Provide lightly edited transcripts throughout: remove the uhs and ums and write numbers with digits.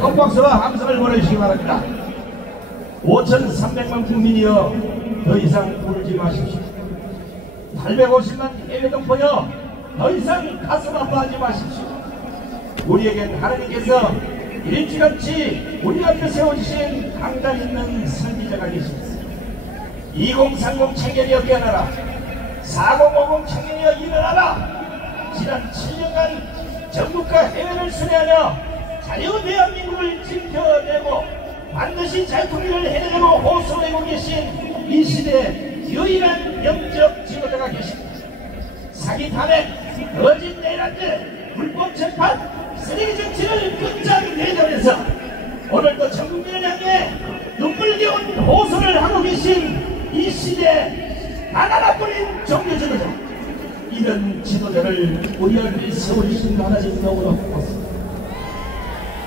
큰 박수와 함성을 보내주시기 바랍니다. 5,300만 국민이여 더 이상 울지 마십시오. 850만 해외 동포여 더 이상 가슴 아파하지 마십시오. 우리에겐 하나님께서 일찌감치 우리 앞에 세워주신 강단 있는 선지자가 계십니다. 2030 청년이여 깨어나라. 4050 청년이여 일어나라. 지난 7년간 전국과 해외를 순회하며 자유 대한민국을 지켜내고 반드시 자유통일을 해내려고 호소하고 계신 이 시대의 유일한 영적 지도자가 계십니다. 사기 탄핵, 거짓 내란죄, 불법 재판, 쓰레기 정치를 끝장내자면서 오늘도 전 국민을 향해 눈물겨운 호소를 하고 계신 이 시대의 하나뿐인 종교 지도자, 이런 지도자를 우리 앞에 세워주신 하나님 너무나 고맙습니다.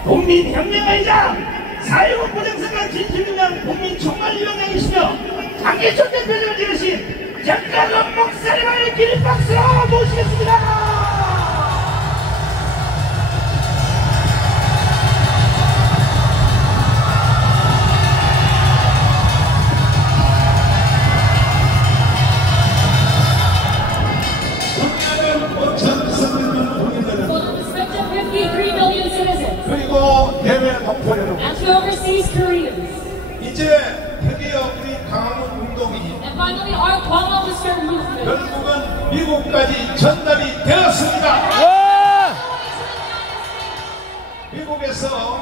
국민혁명의장 4.19 부정선거 진실규명 국민총괄위원장이시며 강기철 대표님을 지으신 정강원 목사님을 기립박수로 모시겠습니다. And to overseas Koreans. 이제 드디어 우리 강화문 운동이 And finally our Gwangwon Western movement. 결국은 미국까지 전달이 되었습니다. 미국에서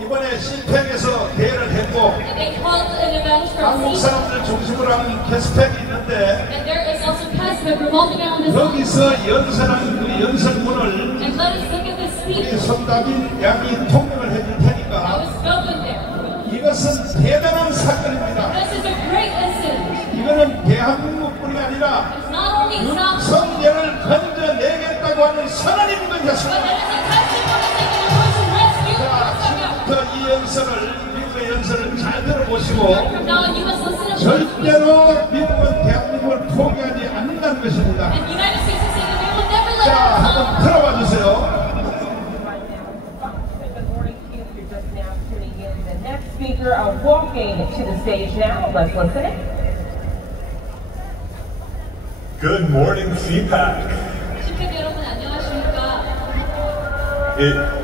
이번에 실팽에서 대회를 했고 And they held an event from 한국 사람들 중심으로 하는 캐스펙이 있는데 And there is also CASPEC revolving around this. 여기서 연설한 그 연설문을 And let us look at this 우리 speech. 손담인 양이 통역을 해줄 I 테니까 was spoken there. 이것은 대단한 사건입니다. This is a great incident. 이거는 대한민국뿐이 아니라 It's not only South, 성전을 건져내겠다고 하는 선언인 but 것이었습니다. it is a testimony that they are going to rescue 자, 지금부터 이 연설을, 미국의 연설을 잘 들어보시고 From now on, you must listen to 절대로 미국은 대한민국을 포기하지 않는다는 것입니다. And the United States is saying that they will never let 자, us 한번 go. 들어봐 주세요. Speaker are walking to the stage now. Let's listen. Good morning, CPAC. 시팬 여러분 안녕하십니까?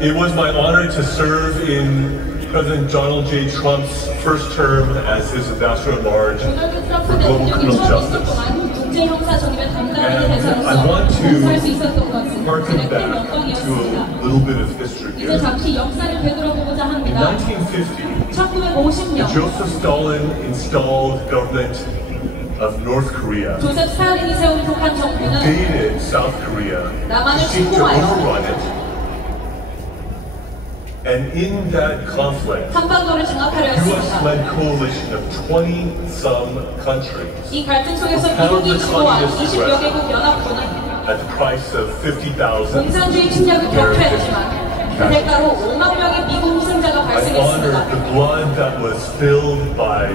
It was my honor to serve in President Donald J. Trump's first term as his ambassador at large 도널드 트럼프 for global 대통령이 criminal 처음 있을 justice. 동안 국제형사 정의를 담당하는 And I 대사로서 want to 봉사할 수 있었던 것은 harken 제가 큰 back to 영광이었습니다. a little bit of history 이제 here. 잠시 역사를 되돌아보고자 In 합니다. 1950, 1950년 Joseph Stalin installed government of North Korea, 조셉 스탈린이 세운 북한 정부는 invaded South Korea, 남한을 seeked to 침공하여 overrun it, and in that conflict, 한반도를 장악하려 했습니다. U.S.-led coalition of 20-some countries 이 갈등 속에서 미국이 주도한 20여 개국 연합군은 at the price of 50,000 공산주의 침략을 격퇴했지만 그 대가로 5만 명의 미국 희생자가 I 발생했습니다. honored the blood that was spilled by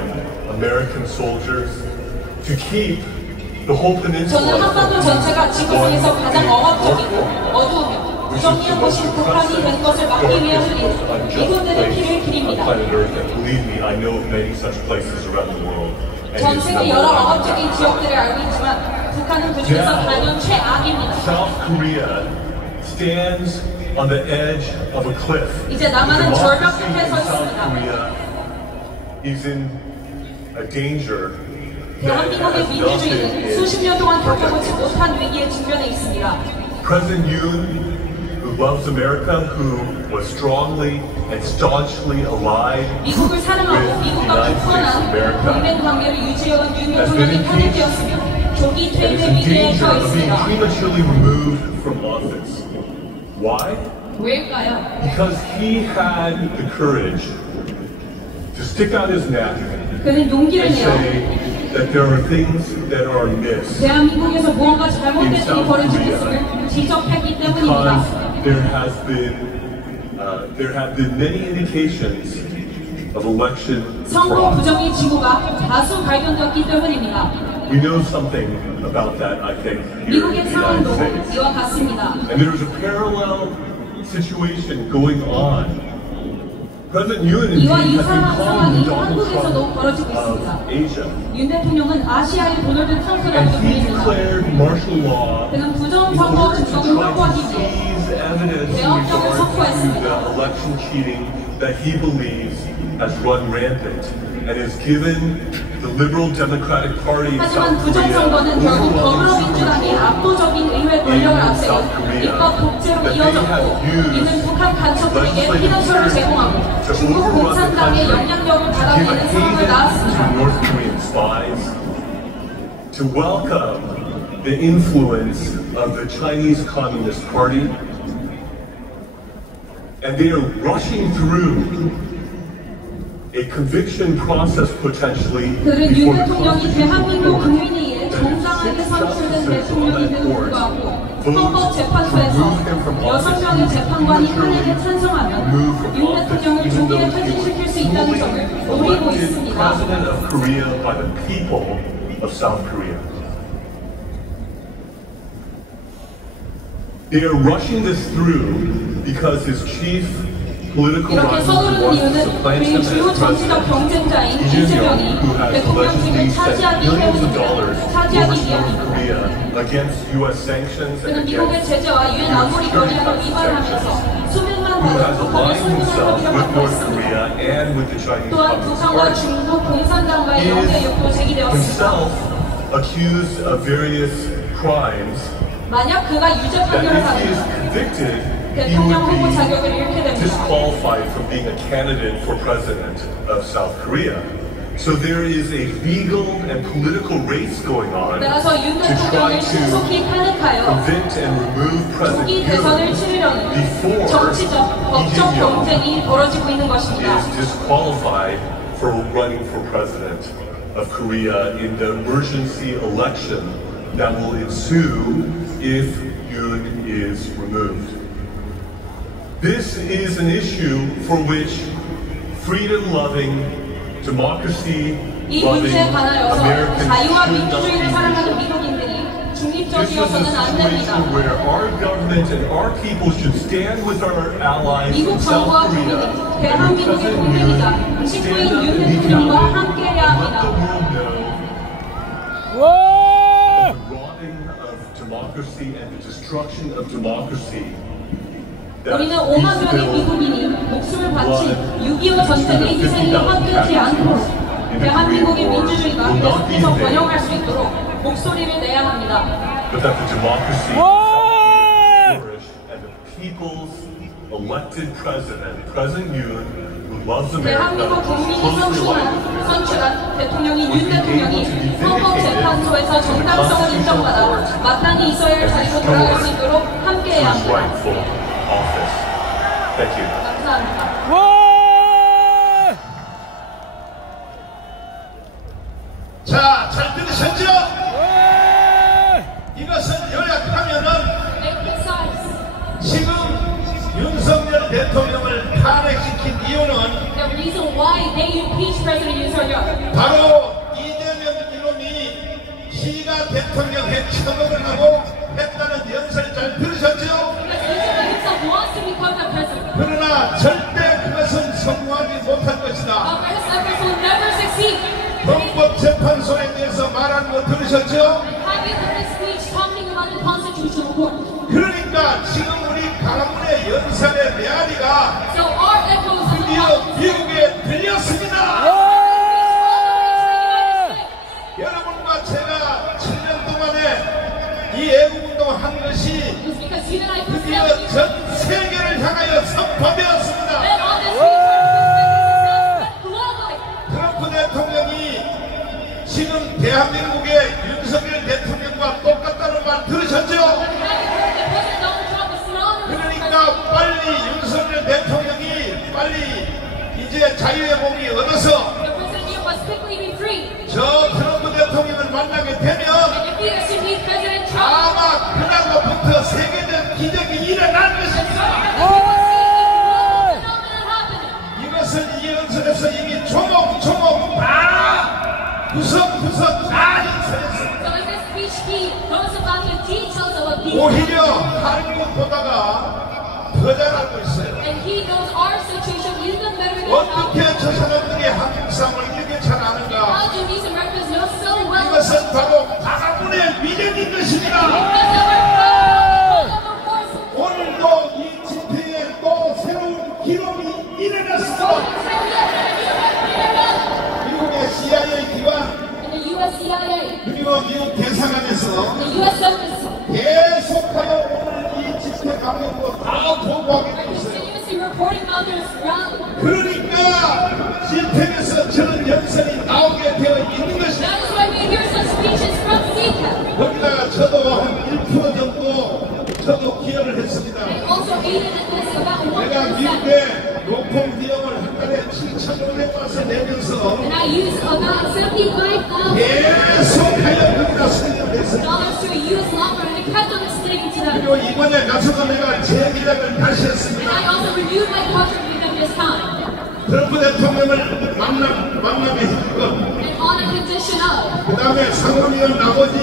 American soldiers to keep the whole peninsula 저는 한반도 전체가 지구상에서 from 가장 being 억압적이고 warfare, 어두우며 which is the 부정리한 most 곳인 북한이 된 것을 막기 oppressive, 위한 darkest, most unjust 미군들의 피를 place on 기립니다. planet Earth. And believe me, I know of many such places around the world. And 전 it's 세계 number 여러 one. 억압적인 지역들을 알고 있지만 북한은 그 중에서 단연 최악입니다. South Korea stands on the edge of a cliff. 이제 남한은 절벽 Democracy 끝에 in 서 South 있습니다. Korea is in a danger 대한민국의 민주주의는 수십 년 동안 겪어보지 못한 위기에 직면해 있습니다. President Yoon, who loves America, who was strongly and staunchly allied 미국을 사랑하고 with the 미국과 United States of 굳건한 America, 동맹 관계를 유지해온 윤 has 대통령이 been 탄핵되었으며 조기 and is 퇴임의 in 위기에 danger 처해 of being 있습니다. prematurely removed from office. Why? 왜일까요? Because he had the courage to stick out his neck 그는 용기를 and 내어 say that there are things that are amiss 대한민국에서 무언가 잘못된 일이 벌어지고 있음을 지적했기 때문입니다. because there have been many indications of election 선거 fraud. 부정의 징후가 다수 발견되었기 때문입니다. We know something about that, I think, here in 미국의 the 상황도 United States. 이와 같습니다. And there is a parallel situation going on President Yoon 이와 indeed has 유사한 been called 상황이 the Donald 한국에서도 Trump 벌어지고 of 있습니다. Asia. 윤 대통령은 아시아의 도널드 트럼프라고 And he 불립니다. declared martial law 그는 in 부정선거 order to 주권을 try to 확보하기 위해 seize evidence in 대법정을 regard to 선포했습니다. the election cheating that he believes has run rampant and has given the Liberal Democratic Party in 하지만 South Korea 부정선거는 결국 overwhelming 더불어민주당이 supermajority 압도적인 의회 권력을 앞세워 입법 독재로 이어졌고 이는 북한 간첩들에게 피난처를 제공하고 중국 공산당의 영향력을 받아내는 상황을 낳았습니다. North Korean spies, to welcome the influence of the Chinese Communist Party, and they are rushing through a conviction process potentially 그들은 윤 before the 대통령이 대한민국 Constitutional 국민에 의해 정당하게 선출된 대통령임에도 불구하고 헌법재판소에서 6명의 재판관이 탄핵에 찬성하면 윤 대통령을 조기에 퇴진시킬 수 있다는 점을 노리고 있습니다. President of Korea by the people of South Korea. They are rushing this through because his chief political 이렇게 rival 서두르는 wants to 이유는 supplant 그의 him 주요 as 정치적 president. 경쟁자인 Lee 이재명이 Jae-myung, who has 대통령직을 allegedly spent 차지하기 billions of 때문입니다. dollars 차지하기 over South 위함입니다. Korea against U.S. sanctions and 그는 미국의 against 제재와 유엔 안보리 결의안을 위반하면서 수백만 who has 달러 북한의 aligned 송금을 himself 하기로 with 하고 North 있습니다. Korea and with the Chinese 또한 Communist 북한과 Party. 중국 공산당과의 영대 욕도 제기되었습니다. Himself accused of various crimes 만약 그가 유죄 that 판결을 if he is 받으면 convicted, he 대통령 후보 would 자격을 잃게 be 됩니다. disqualified from being a candidate for president of South Korea. So there is a legal and political race going on 따라서 윤 to try 대통령을 to 신속히 탄핵하여 convict and remove President 조기 대선을 Yoon 치르려는 before 정치적, Lee 법적 Jae-myung 경쟁이 벌어지고 있는 것입니다. is disqualified for running for president of Korea in the emergency election that will ensue if Yoon is removed. This is an issue for which freedom-loving, 이 democracy-loving 문제에 관하여서 Americans 자유와 should not 민주주의를 be 사랑하는 neutral. 미국인들이 This is a 중립적이어서는 안 됩니다. situation where our government and our people should stand with our allies in 미국 South 정부와 Korea 국민은 and with 대한민국의 President 국민이자 Yoon 식구인 stand up 윤 and be 대통령과 counted 함께해야 and let the 합니다. world know Whoa! the rotting of democracy and the destruction of democracy. 우리는 5만 명의 미국인이 목숨을 바친 6.25 전쟁의 희생이 헛되지 않도록 대한민국의 민주주의가 계속해서 번영할 수 있도록 목소리를 내야 합니다. But that the democracy of South Korea flourish and the people's elected president, President Yoon, who loves America, 대한민국 국민이 closely aligned with America, 선출한 대통령인 윤 대통령이 헌법재판소에서 정당성을 인정받아 마땅히 있어야 할 자리로 돌아갈 수 있도록 함께해야 his 합니다. rightful office. Thank you. 감사합니다. Whoa! 자, 잘 들으셨죠? Whoa! 이것은 요약하면은 Exercise. 지금 윤석열 대통령을 탄핵시킨 이유는 The reason why they impeached President Yoon Suk-yeol. 바로 이재명 이놈이 시가 대통령에 처벌을 하고 했다는 연설 잘 들으셨죠? Because Lee himself wants to become the president. 그러나 절대 그것은 성공하지 못할 것이다. But his efforts will never succeed. 헌법재판소에 대해서 말하는 거 들으셨죠? Have you heard his speech talking about the Constitutional Court? 그러니까 지금 우리 가문의 연설의 메아리가 So our echoes of the 드디어 Constitution. 미국에 들렸습니다. 여러분과 제가 7년 동안에 이 애국운동 한 것이 It's because you and I 드디어 presented 전 세계를 향하여 선포되었습니다. and on this week, globally. 트럼프 대통령이 지금 대한민국의 윤석열 대통령과 똑같다는 말 들으셨죠? Have you heard that President Donald Trump is synonymous with 그러니까 빨리 윤석열 대통령이 빨리 이제 자유의 몸이 얻어서 the President Yoon must quickly be free. 저 트럼프 대통령을 만나게 되면 And if he is to meet President Trump, 아마 그날로부터 세계적 기적이 일어날 것입니다. phenomenon happening. 이것은 이 연설에서 이미 조목조목 다 구석구석 다 연설했습니다. So in this speech, he goes about the details of a peace. 오히려 한국보다가 더 잘 알고 있어요. And he knows our situation even better than 어떻게 저 사람들이 한국상을 이렇게 잘 아는가? How do these Americans know so well? 이것은 바로 가문의 미래인 것입니다. Because our force. 오늘도 이 집회에 또 새로운 기록이 일어났습니다. 미국의 CIA 기관 And the US CIA, 그리고 미국 대사관에서 the US Embassy, 계속하여 오늘 이 집회 강령도 다 보고하게 되고 있어요. continuously reporting on this rally. 그러니까 집회에서 저런 연설이 나오게 되어 있는 것입니다. That is why we hear such speeches from CECA. 거기다가 저도 한 1% 정도 저도 기여를 했습니다. I also aided in this about 내가 1%. 미국에 로펌 비용을 한 달에 7,500원씩 내면서 And I used about $75,000 계속하여 거기다 수행했습니다. to a US law firm, and I kept on explaining to them. 그리고 이번에 가서도 내가 재계약을 다시 And 했습니다. I also renewed my contract with them this time. 트럼프 대통령을 만남에 했고 And on a condition of, 그 다음에 상원의원 나머지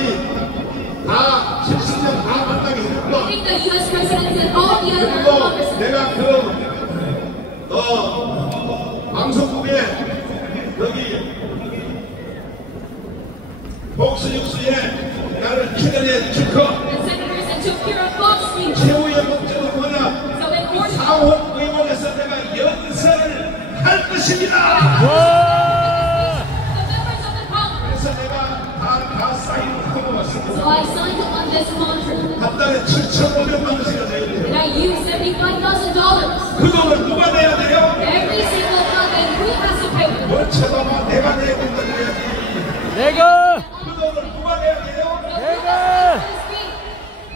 다 70년 다 만나게 I 했고 think the US president and all the other 그리고 congressmen. 내가 방송국에 여기 복수육수에 나를 기다려 주고 And senators and to appear on Fox News. 최후의 목적은 뭐냐 So in order to 상원 의원에서 내가 연설을 할 것입니다. the members of the Congress. 그래서 내가 다 사인을 하고 So 왔습니다. I signed on this contract. 한 달에 7,500만 원씩을 내야 돼요. And I used $75,000. 그 돈을 누가 내야 돼요? Every single month, and who has to pay it? 뭘 쳐다봐 내가 내야 된다고 해야지. 내가 그 돈을 누가 내야 돼요?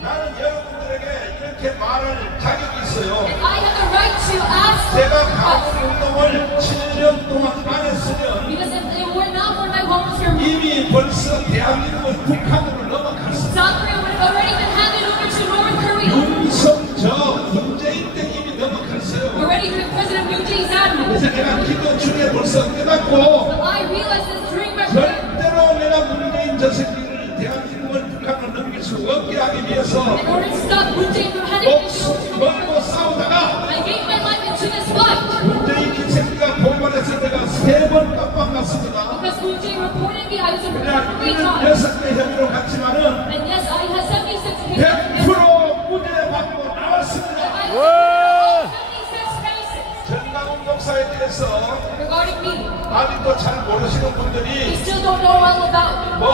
나는 여러분들에게 이렇게 말할 자격이 있어요. I have the right to ask 제가 for 가문 운동을 7년 동안 안 했으면 because if it were not for my volunteer movement, 이미 벌써 대한민국은 북한으로 넘어갔어. South Korea would have already been handed over to North Korea. 윤석열, 문재인 때 이미 넘어갔어요. Already during President Moon Jae-in's admiral. 그래서 내가 기도 중에 벌써 깨닫고 But I realized this during my prayer. 절대로 내가 문재인 저 새끼를 대한민국을 북한으로 넘길 수 없게 하기 위해서 In order to stop Moon Jae-in from handing it to 목숨 걸고 싸우다가 I gave my life into this fight. 문재인 이 새끼가 보고해서 내가 3번 깜빡 났습니다. Because Moon Jae-in reported me, I was in 그냥 prison 3 times. 76개 혐의로 갔지만은 And yes, I had 76 cases. 100% 무죄 받고 나왔습니다. I was 76 cases. 전강훈 목사에 대해서 Regarding me, 아직도 잘 모르시는 they 분들이 still don't know all about me.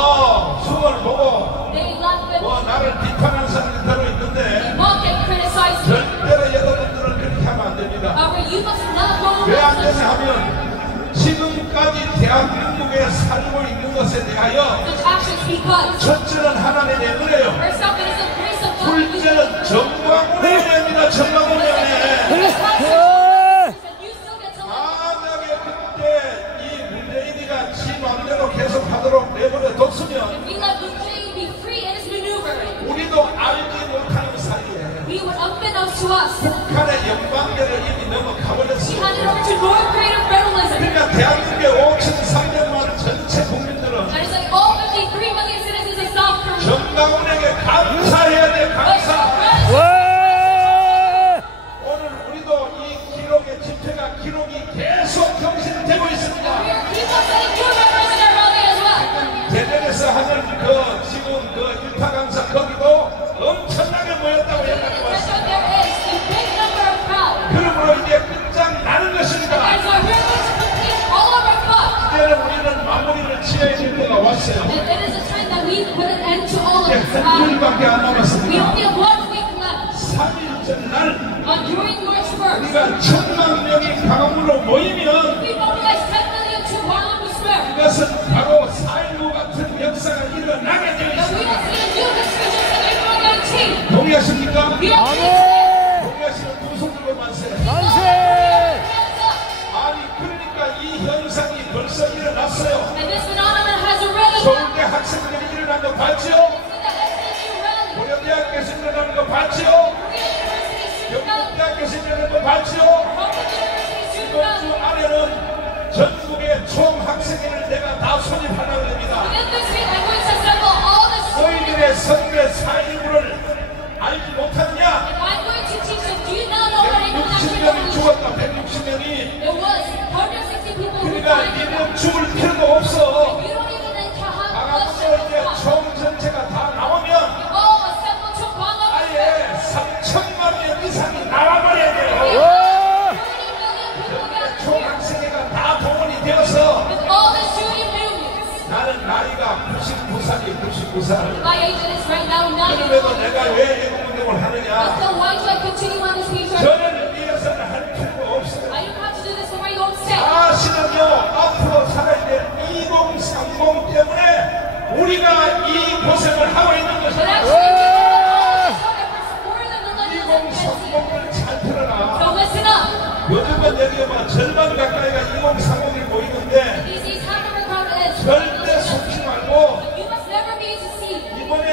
숨을 보고 They laugh at me. 나를 비판하는 사람이 들어 있는데 Mock and criticize me. 절대로 여러분들은 그렇게 하면 안 됩니다. However, you must not go 왜 안 around 되냐 such 하면 지금까지 대한민국에 살고 있는 것에 대하여 actions because 첫째는 하나님의 은혜요. first off, it is the grace of God. 둘째는 정광훈의 은혜입니다. 정광훈의 은혜. And you still get to live. 만약에 그때 이 문재인이가 지 마음대로 계속 하도록 내버려 뒀으면 We let Moon Jae-in be free in his maneuvering. 우리도 알지 못하는 사이에 He would unbeknownst to us. 북한의 영광계를 이미 넘어가 He 버렸어요. handed over to North Korean federalism. 그러니까 대한민국의 5,300만 전체 국민들은 That is like all 53 million citizens of South Korea. 정강훈에게 감사해야 돼. 감사. 오늘 우리도 이 기록의 집회가 기록이 계속 경신되고 있습니다. We are keep on setting new records in our rally as well. 대전에서 하는 지금 일타 강사 거기도 엄청나게 모였다고 연락이 왔어요. There is a big number of crowd. 그러므로 이제 끝장 나는 것입니다. And so we're going to complete all of our fun. 이제는 우리는 마무리를 지어야 될 때가 왔어요. And it is a time that we put an end to all of 이제 this. 한 일밖에 안 We 남았습니다. only have 1 week left. 3일째 날 During March 1st, 우리가 1,000만 명이 강으로 모이면 we mobilized 10 million to Harlem Square. 이것은 바로 4.19 같은 역사가 일어나게 되어 And we 있습니다. will see a new resurgence of April 19th. 동의하십니까? We are 동의하시는 두 손 들고 만세. hands up. 아니 그러니까 이 현상이 벌써 일어났어요. And this phenomenon has already happened. 서울대 학생들이 일어난 거 봤죠? In the SNU rally, 고려대학교에서 일어나는 거 봤죠? Korea University student rally, 경북대학교에서 일어나는 거 봤죠? Harvard University student 이번 rally. 주 안에는 전국의 총 학생회를 내가 다 소집하려고 합니다. In this week, I'm going to assemble all the students. 너희들의 선배 4.19를 알지 못하느냐? Why 수사를. My agent is right now not in 그럼에도 내가 왜 애국운동을 하느냐? So why do I continue on this future? 저는 위해서는 할 필요가 없어요. I don't have to do this for my own sake. 사실은요, 앞으로 살아야 될 2030 때문에 우리가 이 고생을 하고 있는 But 것입니다. actually, more than the legends of fantasy. 2030을 잘 들어라. So listen up. 요즘은 여기 막 절반 가까이가 2030이 보이는데 These days, half of our continent is 절대 속지 말고 You must never be deceived. 이번에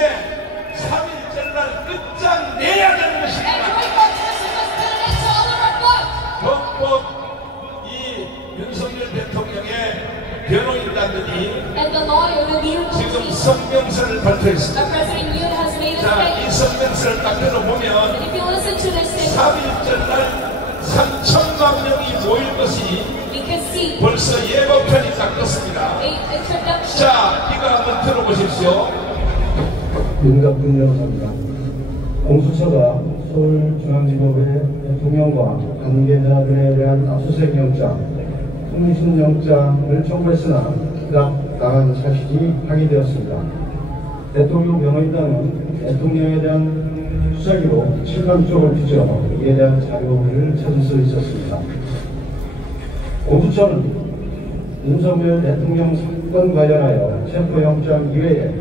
3.1절 날 끝장내야 되는 And 것입니다. during our test, we must put an end to all of our fun. 헌법 이 윤석열 대통령의 변호인단들이 And the lawyer, the leader, 지금 성명서를 발표했습니다. our President Yoon has made a 자, 이 statement. 성명서를 딱 들어보면 And if you listen to this statement, 3.1절 날 3천만 명이 모일 것이 we can see 벌써 예고편이 딱 떴습니다. a introduction. 자, 이거 한번 들어보십시오. 윤갑근 변호사입니다. 공수처가 서울중앙지법의 대통령과 관계자들에 대한 압수수색 영장, 통신영장을 청구했으나 기각당한 사실이 확인되었습니다. 대통령 변호인단은 대통령에 대한 수사기로 7만 쪽을 뒤져 이에 대한 자료를 찾을 수 있었습니다. 공수처는 윤석열 대통령 사건 관련하여 체포영장 이외에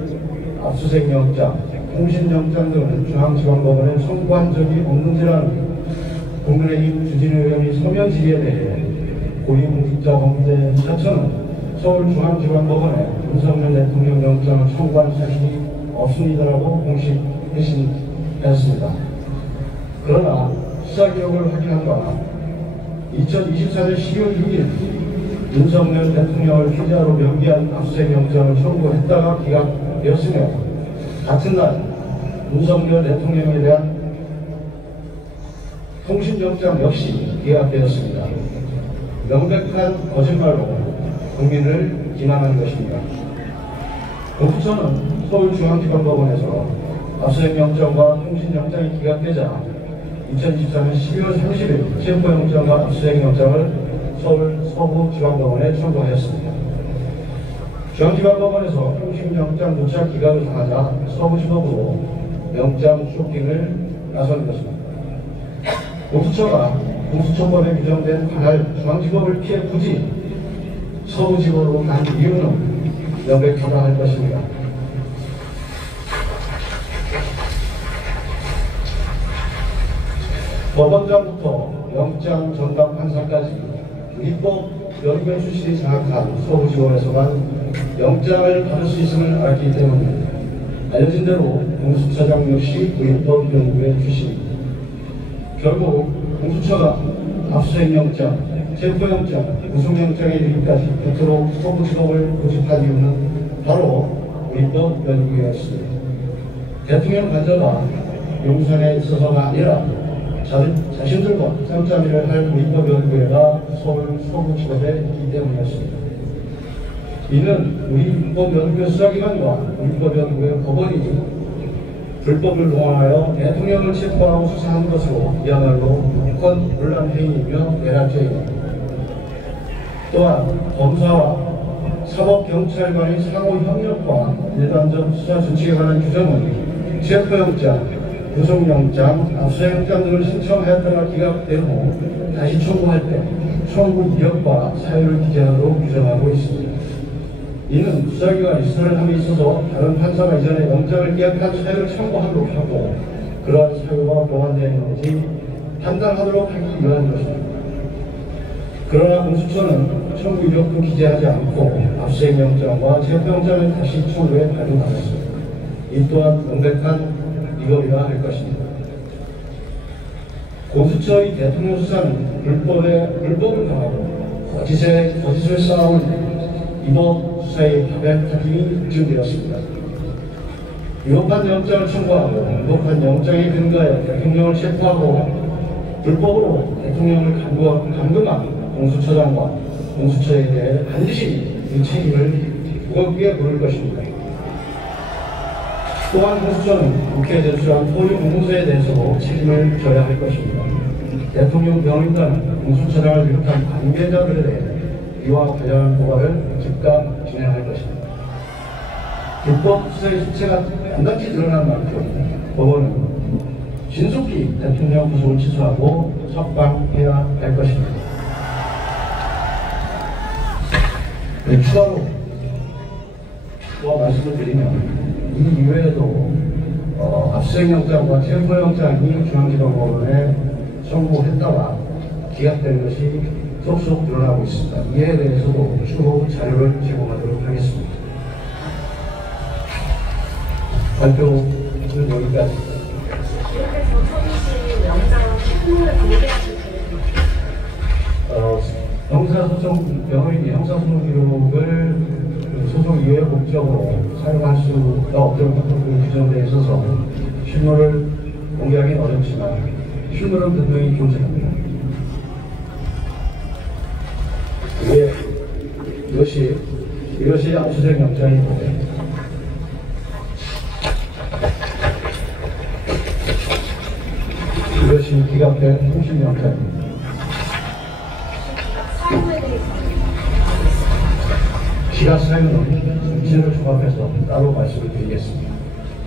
압수수색영장, 통신영장 등을 중앙지방법원에 청구한 적이 없는지라는 국민의힘 주진우 의원이 서면 질의에 대해 고위공직자범죄 사처는 서울중앙지방법원에 윤석열 대통령 영장을 청구한 사실이 없습니다라고 공식 회신했습니다. 그러나 수사기록을 확인한 바 2024년 12월 6일 윤석열 대통령을 피의자로 명기한 압수수색영장을 청구했다가 기각되었으며 같은 날 윤석열 대통령에 대한 통신영장 역시 기각되었습니다. 명백한 거짓말로 국민을 기만한 것입니다. 공수처는 서울중앙지방법원에서 압수수색영장과 통신영장이 기각되자 2024년 12월 30일 체포영장과 압수수색영장을 서울 서부지방법원에 청구하였습니다. 중앙지방법원에서 통신영장 도착 기각을 당하자 서부지법으로 영장 쇼핑을 나선 것입니다. 공수처가 공수처법에 규정된 관할 중앙지법을 피해 굳이 서부지법으로 간 이유는 명백하다 할 것입니다. 법원장부터 영장 전담 판사까지 입법 연구원 출신이 장악한 서부지법에서만 영장을 받을 수 있음을 알기 때문입니다. 알려진 대로 공수처장 역시 입법 연구원 출신입니다. 결국 공수처가 압수수색영장, 체포영장, 구속영장에 이르기까지 그토록 서부지법을 고집한 이유는 바로 입법 연구원이었습니다. 대통령 관저가 용산에 있어서가 아니라 자신들과 짬짬이를 할 입법연구회가 서울 서부지법에 있기 때문이었습니다. 이는 우리 입법연구회 수사기관과 입법연구회 법원이 불법을 동원하여 대통령을 체포하고 수사한 것으로 이야말로 무건 논란 행위이며 내란죄입니다. 또한 검사와 사법경찰관의 상호 협력과 일반적 수사 준칙에 관한 규정은 체포영장, 구속영장, 압수영장 등을 신청하였다가 기각된 후 다시 청구할 때 청구 이력과 사유를 기재하도록 규정하고 있습니다. 이는 수사기관이 수사를 함에 있어서 다른 판사가 이전에 영장을 기각한 사유를 청구하도록 하고 그러한 사유가 보완되었는지 판단하도록 하기 위한 것입니다. 그러나 공수처는 청구 이력도 기재하지 않고 압수수색영장과 체포영장을 다시 청구해 발부받았습니다. 이 또한 명백한 위법이라 할 것입니다. 공수처의 대통령 수사는 불법을 가하고 거짓을 쌓아온 위법 수사의 파멸타기 증되었습니다. 위법한 영장을 청구하고 위법한 영장에 근거하여 대통령을 체포하고 불법으로 대통령을 감금한 공수처장과 공수처에 대해 반드시 이 책임을 무겁게 물을 것입니다. 또한 공수처는 국회에 제출한 토의 공문서에 대해서도 책임을 져야 할 것입니다. 대통령 변호인단은 공수처장을 비롯한 관계자들에 대해 이와 관련한 고발을 즉각 진행할 것입니다. 불법 수사의 수치가 낱낱이 드러난 만큼 법원은 신속히 대통령 구속을 취소하고 석방해야 할 것입니다. 네, 추가로 말씀을 드리면 이 이외에도 압수수색영장과 체포영장이 중앙지검법원에 청구했다가 기각된 것이 속속 드러나고 있습니다. 이에 대해서도 추후 자료를 제공하도록 하겠습니다. 발표는 여기까지. 변호인이 형사소송 기록을 소송 이외의 목적으로 사용할 수가 없도록 규정되어 있어서 실물을 공개하기는 어렵지만 실물은 분명히 존재합니다. 이것이 압수수색 영장이고 이것이 기각된 통신영장입니다. 기각 사유는 이전을 종합해서 따로 말씀을 드리겠습니다.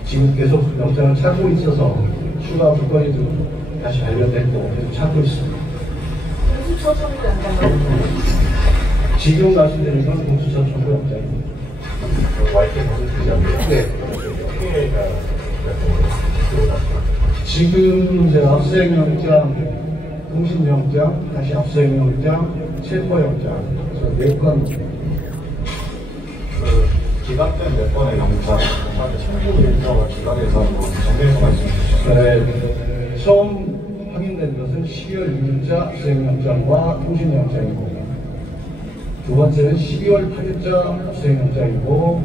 지금 계속 영장을 찾고 있어서 추가 물건이도 다시 발견됐고 계속 찾고 있습니다. 지금 말씀드린 건 공수처 청구 영장입니다. 네. 지금 이제 압수수색영장, 통신영장, 다시 압수수색영장, 체포영장, 그래서 4건 기각된 몇 건의 영장, 청구 일자와 기각에서 정리해서 말씀해 주시죠. 네, 처음 확인된 것은 12월 6일자 압수수색영장과 통신영장이고, 두 번째는 12월 8일자 압수수색영장이고,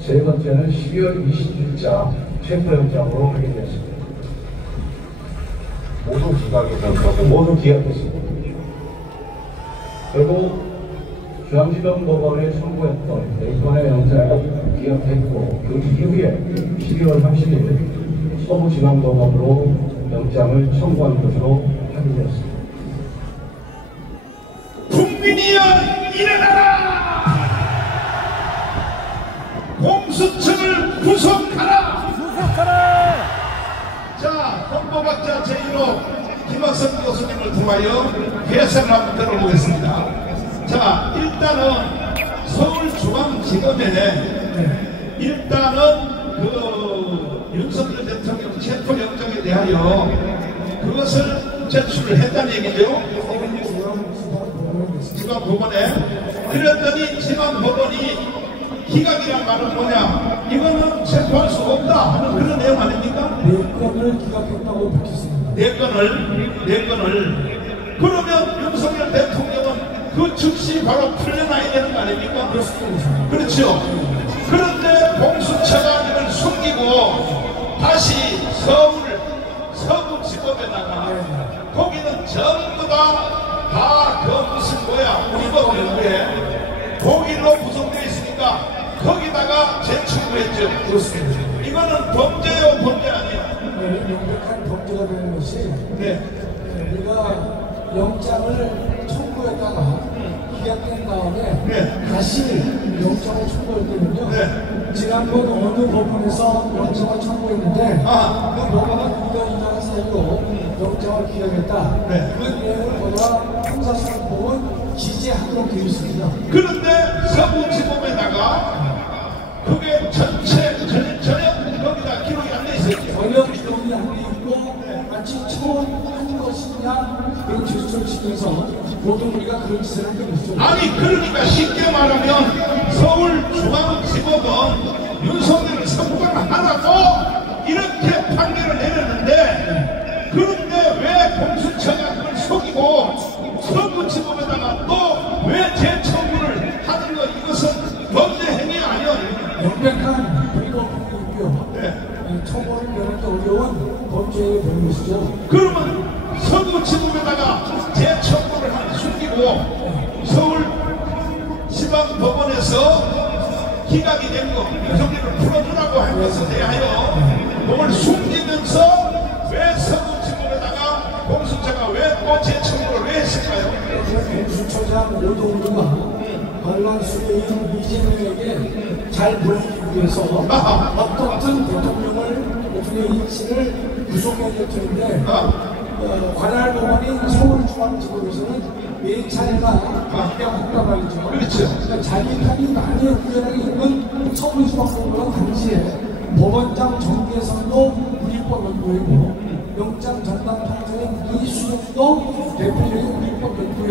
세 번째는 12월 20일자 체포영장으로 확인되었습니다. 모두 기각에서 모두 기각됐습니다. 그리고 중앙지검법원에 청구했던 4건의 영장이 기각했고 그 이후에 12월 30일 서부지방법원으로 영장을 청구한 것으로 확인되었습니다. 국민이여 일어나라! 공수처를 구속하라! 자, 헌법학자 제1호 김학선 교수님을 통하여 개성을 한번 들어보겠습니다. 자, 일단은 서울중앙지검에 일단은 윤석열 대통령 체포영장에 대하여 그것을 제출을 했다는 얘기죠. 지방법원에. 그랬더니 지방법원이 기각이란 말은 뭐냐? 이거는 체포할 수 없다 하는 그런 내용 아닙니까? 4건을 기각했다고 밝혔습니다. 4건을. 그러면 윤석열 대통령은 그 즉시 바로 풀려나야 되는 거 아닙니까? 그렇습니다. 그렇죠. 그런데 공수처가 이걸 숨기고 다시 서부지검에다가 거기는 전부 다 그 무슨 뭐야 우리 법 연구에 독일로 구성되어 있으니까 거기다가 재청구했죠. 그렇습니다. 이거는 범죄요, 범죄 아니에요? 네, 명백한 범죄가 되는 것이 우리가 영장을 청구했다가 기각된 다음에 다시 영장을 청구할 때는요. 지난번 어느 법원에서 영장을 청구했는데 그 법원은 2년 이상 사이로 영장을 기각했다. 그 내용을 보다 형사소송법은 기재하도록 되어 있습니다. 그런데 서부지검에다가 그게 전혀 거기다 기록이 안 돼 있었죠. 전혀 기록이 안 돼 있고 마치 처음 한 것이냐 그런 제스처를 치면서 모든 우리가 그런 짓을 한 것이죠. 아니 그러니까 쉽게 말하면 서울중앙지법은 윤석열을 석방하라고 이렇게 판결을 내렸는데 그런데 왜 공수처가 그걸 속이고 서부지법에다가 또 왜 재청구를 하는 것 이것은 범죄 행위 아니야? 명백한 불법행위이고요. 처벌을 면하기 어려운 범죄에 되는 것이죠. 그러면 서부지법에다가 재청구를 숨기고 서울 지방법원에서 기각이 된 거 윤석열을 풀어주라고 한 것에 대하여 그걸 숨기면서 왜 서부지법에다가 공수처가 왜 또 재청구를 왜 했을까요? 공수처장 오동우가 관람수레인 이재명에게 잘 보이기 위해서 어떻든 대통령의 인신을 구속해야 될 텐데 관할법원인 서울중앙지법에서는 몇 차례나 바뀌었단 말이죠. 그러니까 자기 편이 많이 우연하게 있는 서울중앙법원은 당시에 법원장 정계선도 우리법 연구회고 영장 전담 판사인 이수정도 대표적인 우리법 연구회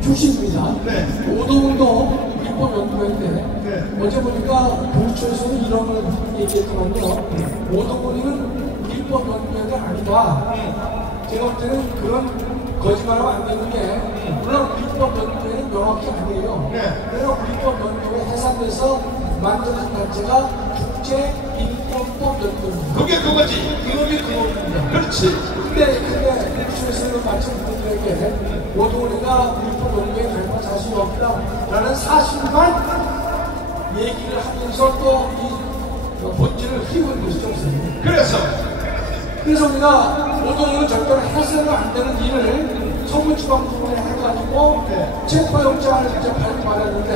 출신입니다. 오동훈도 우리법 연구회인데 어제 보니까 공수처에서는 이런 걸 얘기했더라고요. 오동훈이는 우리법 연구회가 아니다. 제가 볼 때는 그런 거짓말하면 안 되는 게 물론 우리법 연구회는 명확히 아니에요. 그래서 우리법 연구회 해산돼서 만드는 단체가 국제인권법 연구회입니다. 그게 그거지. 이놈이 그겁니다. 그렇지. 근데 공수처에서는 마침 분들에게 오동훈이가 우리법 연구회에 갈 자신이 없다라는 사실만 얘기를 하면서 또 이 본질을 휘는 것이죠. 그래서 우리가 오동훈은 절대로 해서는 안 되는 일을 서울지방법원에 해가지고 체포영장을 이제 발부받았는데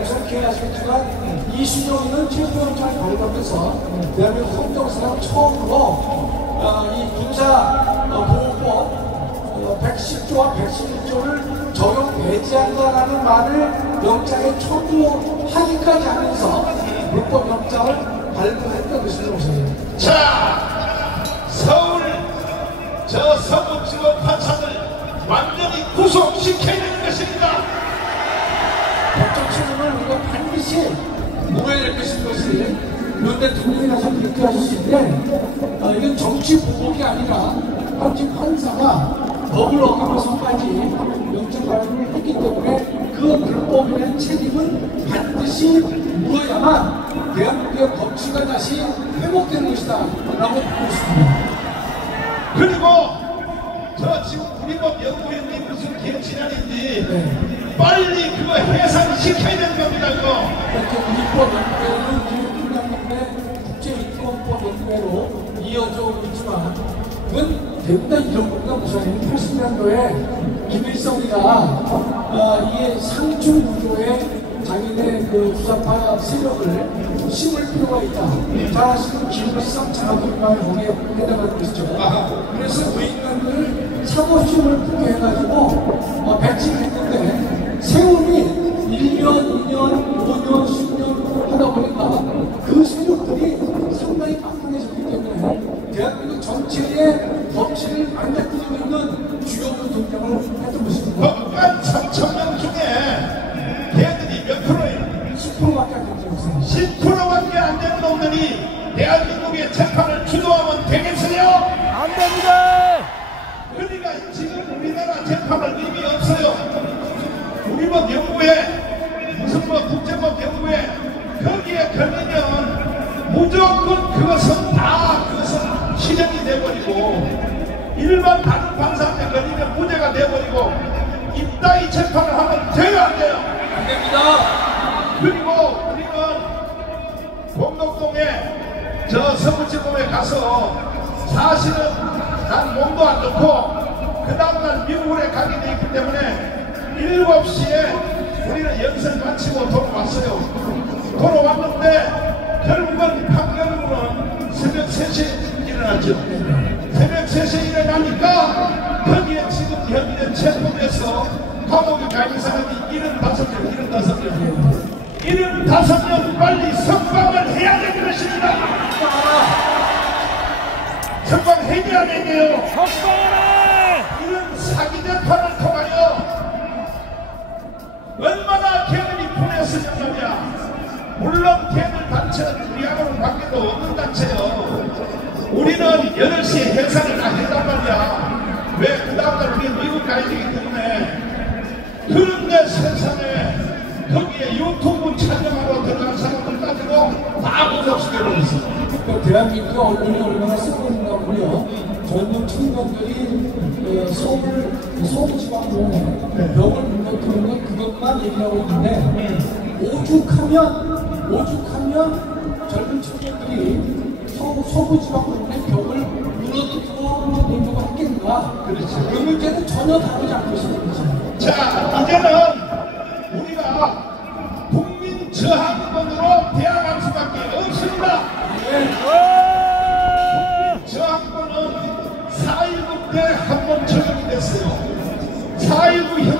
우선 기억하시겠지만 이수정이는 체포영장을 발부하면서 대한민국 헌정사상 처음으로 이 군사보호법 110조와 111조를 적용 배제한다라는 말을 영장에 첨부하기까지 하면서 불법 영장을 발부했던 것입니다. 자, 서울 저 서부지법 판사들 완전히 구속시켜야 되는 것입니다. 법적 책임을 우리가 반드시 물어야 될 것이 윤 대통령이라서 그렇게 하셨는데 이건 정치 보복이 아니라 현직 판사가 법을 어기면서까지 영장 발부를 했기 때문에 그 불법에 대한 책임은 반드시 물어야만 대한민국의 법치가 다시 회복되는 것이다 라고 보고 있습니다. 그리고 저 지금 우리법 연구회원이 무슨 개지랄인지 빨리 그거 해산시켜야 되는 겁니다. 이거 우리법 연구회는 김영남의 국제인권법 연구회로 이어져 있지만 그건 대부분 다 이런 겁니다. 무슨 80년도에 김일성이가 이게 상충 구조의 자기네 그 주사파 세력을 심을 필요가 있다. 자, 지금 기후성 장학금만 거기에 해당하는 것이죠. 그래서 외인관들을 사고심을 포기해가지고 배치했는데 세월이 1년, 2년, 5년, 10년 하다 보니까 그 세력들이 상당히 빡빡해졌기 때문에 대한민국 전체의 법치를 망가뜨리고 있는 주요한 동작을 했던 것입니다. 법관 3,000명 중에 걔들이 몇 프로예요? 10%밖에 안 되는 것입니다. 10%밖에 안 되는 놈들이 대한민국의 재판을 주도하면 되겠어요? 안 됩니다! 그러니까 지금 우리나라 재판은 의미 없어요. 우리법 연구회, 무슨 뭐 국제법 연구회, 거기에 걸리면 무조건 그것은 실형이 돼버리고 일반 다른 판사한테 걸리면 무죄가 돼버리고 이따위 재판을 하면 돼요, 안 돼요? 안 됩니다. 그리고 우리는 공덕동에 저 서부지법에 가서 사실은 난 몸도 안 좋고 그 다음날 미국에 가게 돼 있기 때문에 7시에 우리는 연설 마치고 돌아왔어요. 돌아왔는데 결국은 판결문은 새벽 3시에 일어났죠. 새벽 3시에 일어나니까 거기에 지금 현재 체포돼서 감옥에 가 있는 사람이 75명 75명 빨리 석방을 해야 되는 것입니다. 석방해야 되네요. 석방하라! 이런 사기 재판을 통하여 얼마나 걔들이 분했으냐 말이야. 물론 걔들 단체는 우리하고는 관계도 없는 단체요. 우리는 8시에 해산을 다 했단 말이야. 왜? 그 다음날 우리는 미국 가야 되기 때문에. 그런데 세상에 거기에 유튜브 촬영하러 들어간 사람들까지도 다 구속시켜버렸어. 대한민국의 언론이 얼마나 쓰고 있나고요. 젊은 청년들이 서울지방법원에 병을 무너뜨리는 건 그것만 얘기하고 있는데 오죽하면 젊은 청년들이 서부지방법원의 벽을 무너뜨리고 운동을 했겠는가. 그 문제는 전혀 다르지 않고 있습니다. 자, 이제는 우리가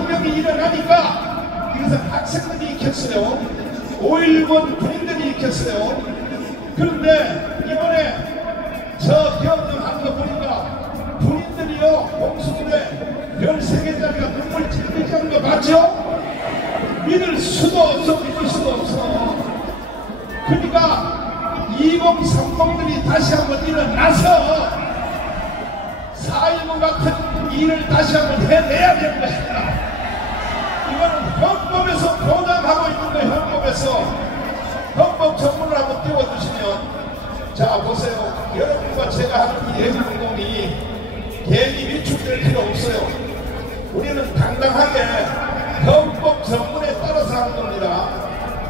혁명이 일어나니까 이것은 학생들이 일으켰어요. 5.18 군인들이 일으켰어요. 그런데 이번에 저 기업들하는 거 보니까 군인들이요 공수부대 13개짜리가 눈물 찔끔 하는 거 맞죠? 믿을 수도 없어, 믿을 수도 없어. 그러니까 2030들이 다시 한번 일어나서 4.19 같은 일을 다시 한번 해내야 되는 것입니다. 이거는 헌법에서 보장하고 있는 거예요. 헌법에서. 헌법 전문을 한번 띄워주시면, 자 보세요. 여러분과 제가 하는 이 예술운동이 괜히 위축될 필요 없어요. 우리는 당당하게 헌법 전문에 따라서 하는 겁니다.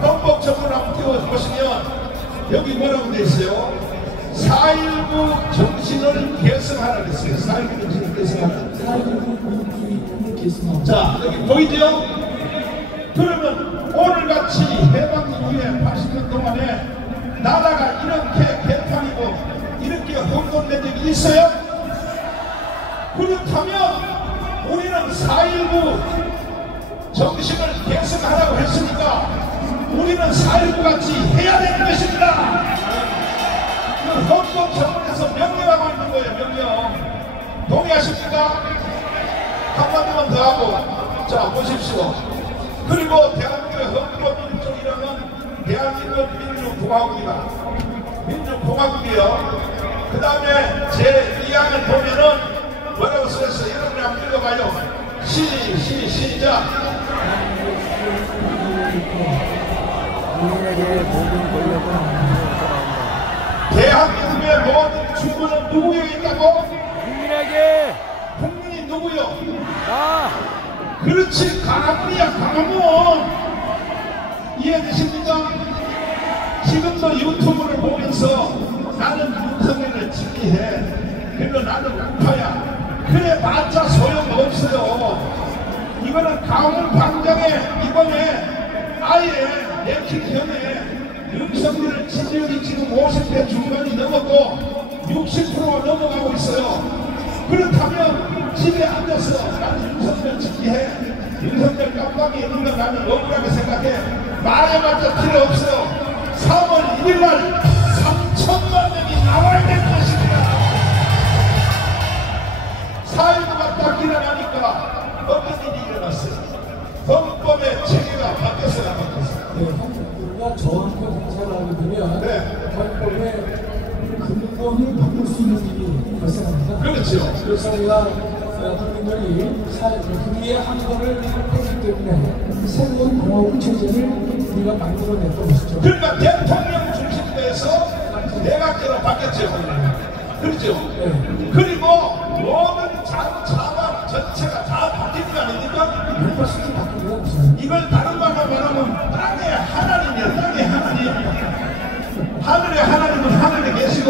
헌법 전문 한번 띄워보시면 여기 뭐라고 되어 있어요? 4.19 정신을 개성하라 그랬어요. 4.19 정신을 개성하라. 자, 여기 보이죠? 그러면 오늘같이 해방 이후에 80년 동안에 나라가 이렇게 개판이고 이렇게 혼돈된 적이 있어요? 그렇다면 우리는 4.19 정신을 개성하라고 했으니까 우리는 4.19 같이 해야 되는 것입니다. 헌법 전문에서 명령하고 있는 거예요. 명령. 동의하십니까? 한마디만 더 하고, 자 보십시오. 그리고 대한민국의 헌법 1조이라는 대한민국 민주공화국이다. 민주공화국이요. 그 다음에 제2항을 보면은 뭐라고 써있어요? 여러분이 한번 읽어봐요. 시작. 대한민국의 모든 주권은 누구에게 있다고? 국민에게. 국민이 누구요? 나. 그렇지, 가문이야, 가문. 이해되십니까? 지금도 유튜브를 보면서 나는 윤석열을 지지해. 그리고 나는 우파야. 그래 봤자 소용없어요. 이거는 강원 광장에 이번에 아예 내키형에 윤석열을 지지율이 지금 50대 중반이 넘었고 60%가 넘어가고 있어요. 그렇다면 집에 앉아서 나는 윤석열 지지해. 윤석열 깜빡이 있는 거 나는 억울하게 생각해. 말해봤자 필요 없어요. 3월 1일날 3천만 명이 나와야 될 것입니다. 4.19가 딱 일어나니까 어떤 일이 일어났어요? 헌법의 체계가 바뀌었어요, 안 바뀌었어요? 네, 헌법과 저항과 행사를 하게 되면 네. 헌법의 근본을 바꿀 수 있는 일이 발생합니다. 그렇죠. 그래서 우리가 국민들이 우리의 한번을 했기 때문에 새로운 공화국 체제를 우리가 만들어냈던 것이죠. 그러니까 대통령 중심대에서 내각제로 바뀌었죠. 그렇죠. 네. 그리고 모든 차관 전체가 다 바뀐 거 아닙니까? 100% 바뀐 건 없어요. 이걸 다른 말로 말하면 땅의 하나님이야. 땅의 하나님. 하늘의 하나님은 하늘에 계시고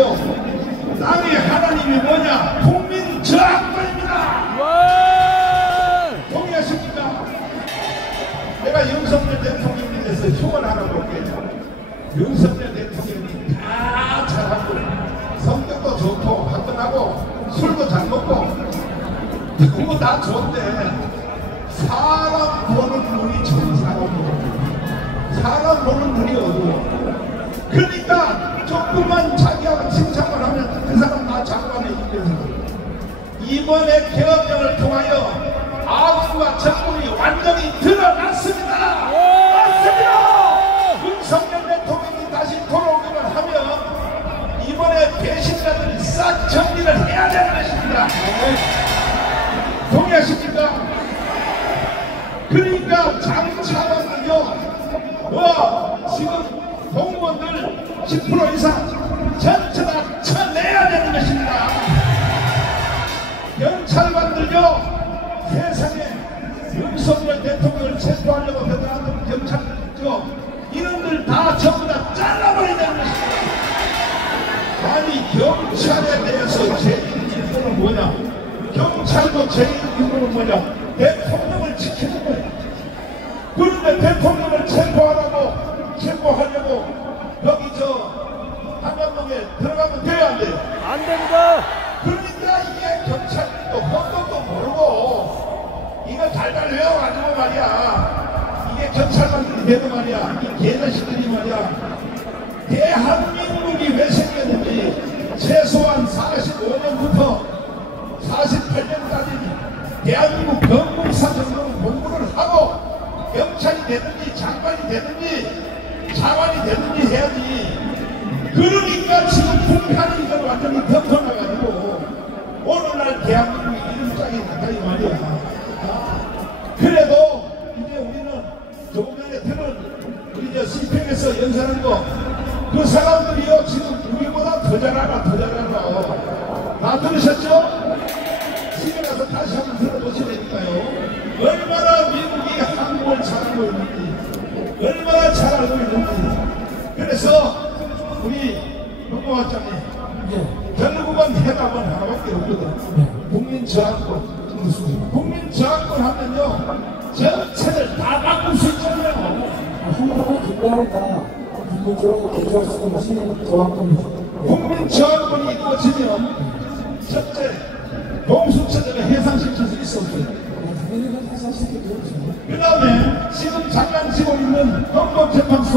땅의 하나님이 뭐냐? 국민 저항권입니다. 동의하십니까? 내가 윤석열 대통령에 대해서 흉을 하나 볼게요. 윤석열 대통령이 다 잘하고 성격도 좋고 화끈하고 술도 잘 먹고 그거 다 좋은데 사람 보는 눈이 전 사람 보는 눈이 어두워. 그러니까 조금만 자기하고 칭찬을 하면 그 사람 다 장관에 이겨서 이번에 개혁령을 통하여 아군과 적군이 완전히 드러났습니다. 맞습니다. 윤석열 대통령이 다시 돌아오기만 하면 이번에 배신자들이 싹 정리를 해야 되는 것입니다. 동의하십니까? 그러니까 장차관은요, 지금 공무원들 10% 이상 전체 다 쳐내야 되는 것입니다. 경찰관들요, 세상에 윤석열 대통령을 체포하려고 대단한 경찰들요, 이놈들 다 전부 다 잘라버려야 되는 것입니다. 아니 경찰에 대해서 제1일부는 뭐냐? 경찰도 제1일부는 뭐냐? 대통령을 지키는 거예요. 그런데 대통령을 체포하려고 여기 한강동에 들어가면 돼야 안 돼요? 안 됩니다. 그러니까 이게 경찰도 헌법도 모르고 이거 달달 외워가지고 말이야, 이게 경찰관들이 돼도 말이야, 이 개자식들이 말이야, 대한민국이 왜 생겼는지 최소한 45년부터 48년까지 대한민국 건국사 정도는 공부를 하고 경찰이 되든지 장관이 되든지 차관이 되든지 해야지. 그러니까 지금 북한이 이걸 완전히 덮어놔가지고 오늘날 대한민국이 이런 짝이 나타이 말이야. 그래도 이제 우리는 조금 전에 들은 우리 저 CPM에서 연설한 거, 그 사람들이요 지금 우리보다 더 잘하나 다 들으셨죠? 집에 가서 다시 한번 들어보시라니까요. 얼마나 미국이 한국을 잘 알고 있는지, 얼마나 잘 알고 있는지. 그래서 우리 국무원장님, 결국은 해답은 하나밖에 없거든. 국민저항권. 국민저항권 하면요 전체를 다 바꿀 수 있잖아요. 한국의 국가가 국민적으로 개조할 수 있는 것이 저항권입니다. 국민저항권이 이루어지면 첫째, 공수처제를 해상시킬 수 있었어요. 그 다음에 지금 장난치고 있는 헌법재판소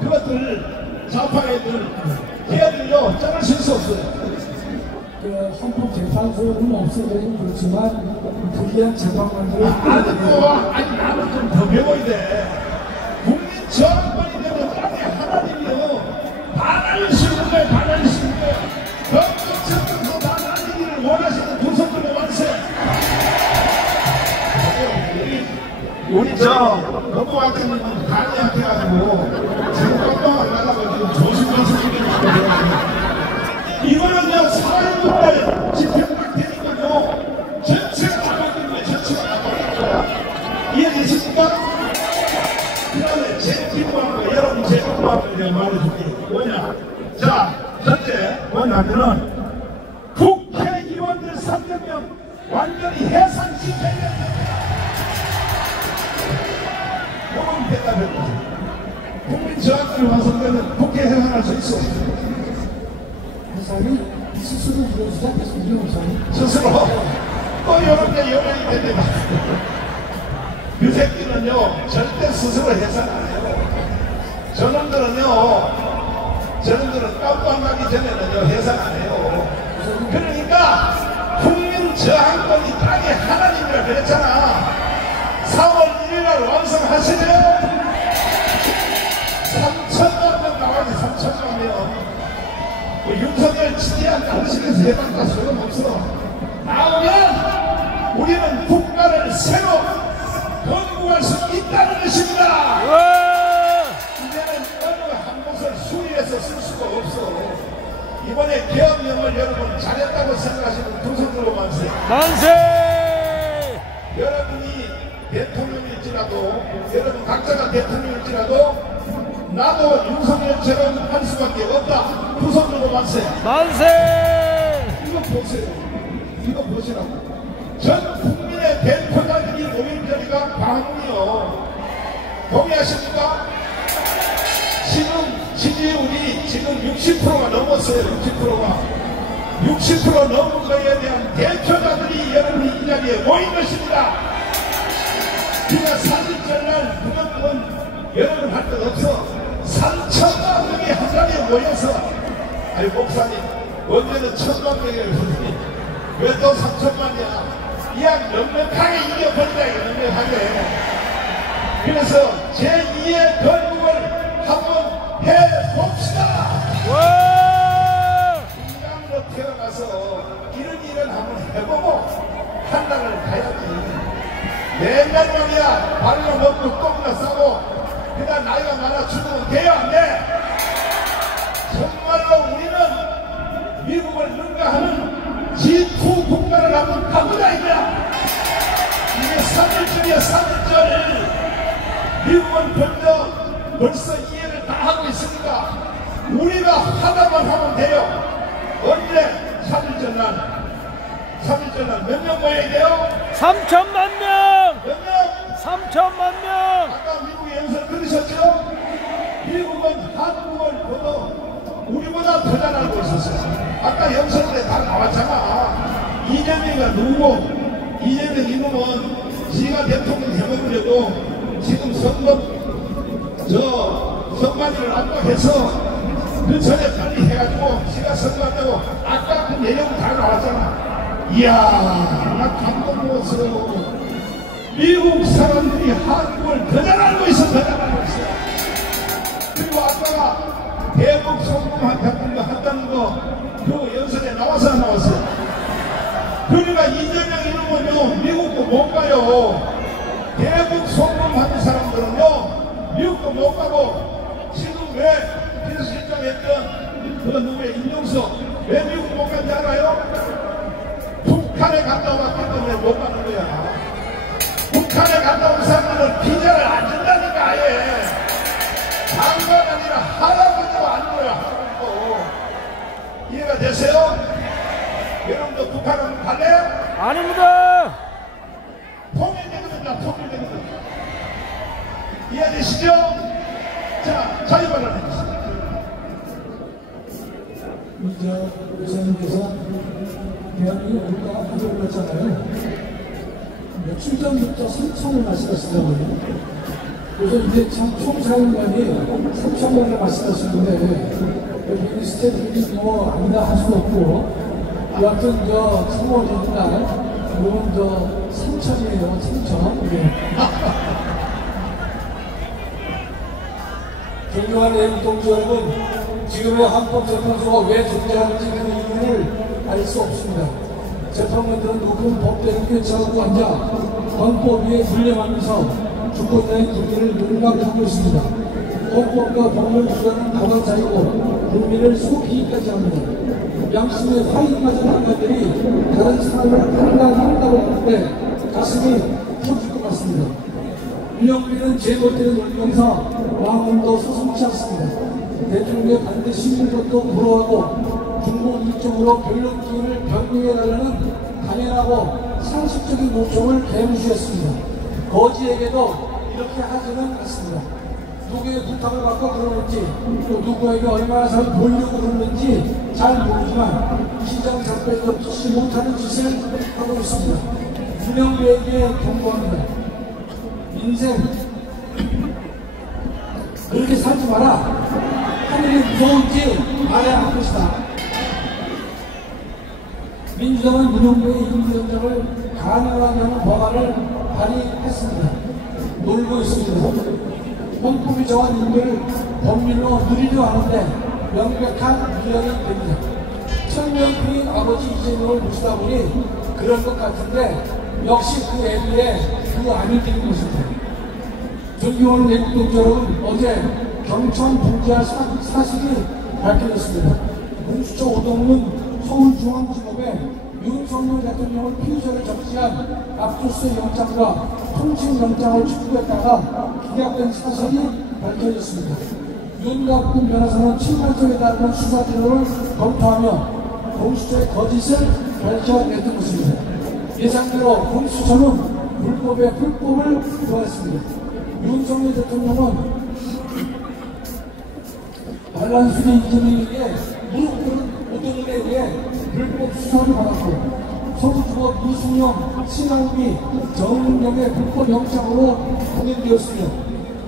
그것들 좌파 애들 걔들요 자를 수 있었어요. 헌법재판소는 없어져도 그렇지만 불리한 재판관들을 아니 나는 좀 더 배워야 돼. 국민저항권이 되면 땅에 하나님이요 다 날릴 수 있는 거예요. 다 날릴 수 있는 거예요. 헌법재판소 다 날리기를 원하시는 두 손들로 완세. 우리 저 법무관장님은 간이 약해가지고 지금 깜빡 나가고 지금 조심조심 얘기하는 이거는요 사회문화에 집행만 되니까요 전체가 나가는 거예요. 전체가 나가는 거야. 이해되십니까? 그 다음에 제 궁금한 거, 여러분 제 궁금한 거 내가 말해줄게요. 뭐냐? 자, 첫째 뭐냐면은 국회의원들 300명 완전히 해산시켜야 된다. 요건 대답해보세요. 국민저항권이 완성되면 국회 해산할 수 있어. 해산이 스스로 이루어지지 않겠습니까? 스스로 또 이렇게 연예인이 됩니다. 그 새끼는요 절대 스스로 해산 안 해요. 저놈들은 깜빡 가기 전에는요 해산 안 해요. 그러니까 국민저항권이 땅에 하나님이라 그랬잖아. 4월 1일날 완성하시면 3천만 명 나와야지. 3천만 명. 윤석열 지지한 당신에서 해봤다 소용없어. 나오면 우리는 국가를 새로 건국할 수 있다는 것입니다. 이제는 어느 한 곳을 수리해서 쓸 수가 없어. 이번에 계엄령을 여러분 잘했다고 생각하시는 두 손으로 만세. 만세! 여러분이 대통령일지라도, 여러분 각자가 대통령일지라도 나도 윤석열처럼 할 수밖에 없다. 두 손으로 만세. 만세! 이거 보세요. 이거 보시라고. 전 국민의 대표자들이 모인 자리가 광우요. 동의하십니까? 지금 지지율이 지금 60%가 넘었어요. 60% 넘은 거에 대한 대표자들이 여러분이 이 자리에 모인 것입니다. 우리가 3.1절 무조건 여러분 할 것 없어. 3천만 명이 한 자리에 모여서, 아니 목사님 언제는 1,000만 명이라고 그러더니 왜 또 3천만이야? 이왕 명명하게 이겨버리자. 명명하게. 그래서 제2의 건국을 한번 해봅시다. 인간으로 태어나서 이런 일을 한번 해보고 한나라를 가야지. 맨날 말이야 발로 먹고 똥이나 싸고 그냥 나이가 많아 죽으면 돼요 안 돼? 정말로 우리는 미국을 능가하는 G2 국가를 한번 가보자 이거야. 이게 3.1절이야 3.1절. 미국은 벌써 이해를 다 하고 있으니까 우리가 하나만 하면 돼요. 언제? 3.1절 날. 3.1절 날 몇 명 모여야 돼요? 3천만 명! 몇 명? 3천만 명! 아까 미국의 연설 들으셨죠? 미국은 한국을 보도 우리보다 더 잘 알고 있었어요. 아까 연설 때 다 나왔잖아. 이재명이가 누구고, 이재명 이놈은 지가 대통령 해먹는 그런데도 지금 선관위를 압박해서 그 전에 빨리 해가지고 지가 선거한다고 아까 그 내용 다 나왔잖아. 이야, 나 감동 먹었어. 미국 사람들이 한국을 더 잘 알고 있어, 더 잘 알고 있어. 그리고 아빠가 대북 송금 한다는 거 그 연설에 나와서 안 나왔어요. 그러니까 이재명 이름은요 미국도 못 가요. 대북 송금하는 사람들은요 미국도 못 가고 지금 왜 비서실장 했던 그 누구의 임용석 왜 미국 못 간지 알아요? 북한에 갔다 왔기 때문에 못 가는 거야. 북한에 갔다 온 사람들은 비자를 안 준다니까 아예. 장관 아니라 할아버지도 안 줘요. 할아버지도. 이해가 되세요? 여러분도 북한 한번 갈래? 아닙니다. 통일되거든요. 통일되거든요. 이해되시죠? 자, 자유발언 해주세요. 이제 의사님께서 대한민국 물가가 아주 올랐잖아요. 며칠 전부터 3,000을 말씀하시더라고요. 그래서 이제 참 총사용관이 3,000원을 말씀하시는데 미니스테이트들이 뭐 아니다 할 수도 없고 여하튼 3월 1일 이건 3,000이에요. 3,000. 존경하는 애국동지 여러분, 지금의 헌법재판소가 왜 존재하는지 그 이유를 알 수 없습니다. 재판관들은 높은 법대로 꿰차고 앉아 헌법 위에 불려하면서 주권자의 권리를 능락하고 있습니다. 헌법과 법을 주장하는 다반사이고 국민을 속이기까지 합니다. 양심의 화인맞은 인간들이 다른 사람을 판단한다고 하는데 가슴이 터질 것 같습니다. 윤영빈은 제멋대로 놀면서 마음은 더 서슴지 않습니다. 대통령의 반대 심는 것도 부러워하고 중복 일정으로 변론 기운을 변경해달라는 당연하고 상식적인 요청을 개무시했습니다. 거지에게도 이렇게 하지는 않습니다. 누구의 부탁을 받고 그러는지 또 누구에게 얼마나 잘 보이려고 그러는지 잘 모르지만 시장잡배에 덮치지 못하는 짓을 하고 있습니다. 윤영빈에게 경고합니다. 인생 그렇게 살지 마라. 하늘이 무서운지 알아야 할 것이다. 민주당은 윤영빈의 임기연장을 가능하게 하는 법안을 발의했습니다. 놀고 있습니다. 헌법이 정한 임기를 법률로 누리려 하는데 명백한 위헌이 됩니다. 천명필인 아버지 이재명을 모시다 보니 그럴 것 같은데 역시 그 애비에 그 안이 되는 것입니다. 존경하는 애국동지 여러분, 어제 경천 분지할 사실이 밝혀졌습니다. 공수처 오동훈은 서울중앙지법에 윤석열 대통령을 피의자로 적시한 압수수색 영장과 통신영장을 촉구했다가 기각된 사실이 밝혀졌습니다. 윤갑근 변호사는 7만조에 달하는 수사 기록을 검토하며 공수처의 거짓을 밝혀냈던 것입니다. 예상대로 공수처는 불법의 불법을 구했습니다. 윤석열 대통령은 반란수리 이재명에게 무릎 꿇은 오동훈에 의해 불법 수사를 받았고 서울주법 이승용, 신한기, 정은경의 불법 영장으로 구속되었으며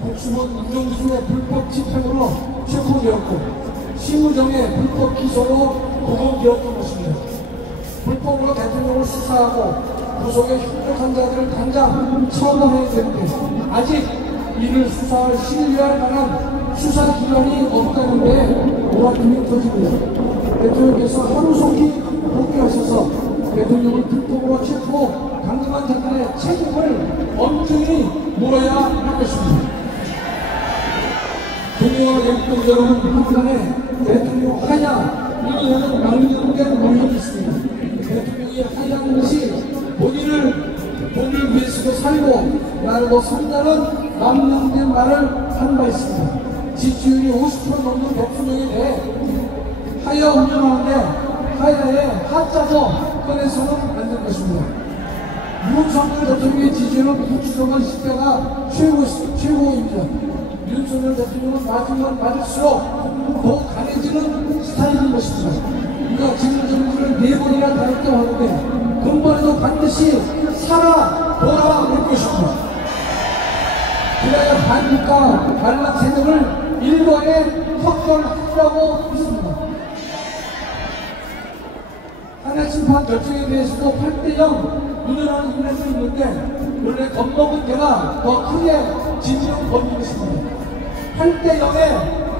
국수본 윤정수의 불법 집행으로 체포되었고 심우정의 불법 기소로 구속되었던 것입니다. 불법으로 대통령을 수사하고 구속에 협력한 자들을 당장 처벌해야 되는데 아직 이를 수사할 신뢰할 만한 수사기관이 없다는데 오라통이 터지고요. 대통령께서 하루속히 복귀하셔서 대통령을 불법으로 체포 강금한 자들의 책임을 엄중히 물어야 할 것입니다. 존경하는 애국동 여러분, 북한에 대통령 하야 이라는 망명된 논란이 있습니다. 대통령이 하야는 것이 본인을 위해서도 살고 나르고 산다는 망명된 말을 한 바 있습니다. 지지율이 50% 넘는 대통령에 대해 하야 운영하는데 하야의 하자도 꺼내서는 안 될 것입니다. 윤석열 대통령의 지지율은 국수정은 10대가 최고입니다. 윤석열 대통령은 맞으면 맞을수록 더 강해지는 스타일인 것입니다. 우리가 지금 정부를 4번이나 다녔다고 하는데 근본에도 반드시 살아보라 올 것입니다. 그래야 반국가 반란 세력을 일본에 석결하리라고 믿습니다. 탄핵 심판 결정에 대해서도 8대0 유전하는 인내도 있는데 원래 겁먹은 개가 더 크게 진정 범인 것입니다. 8대0에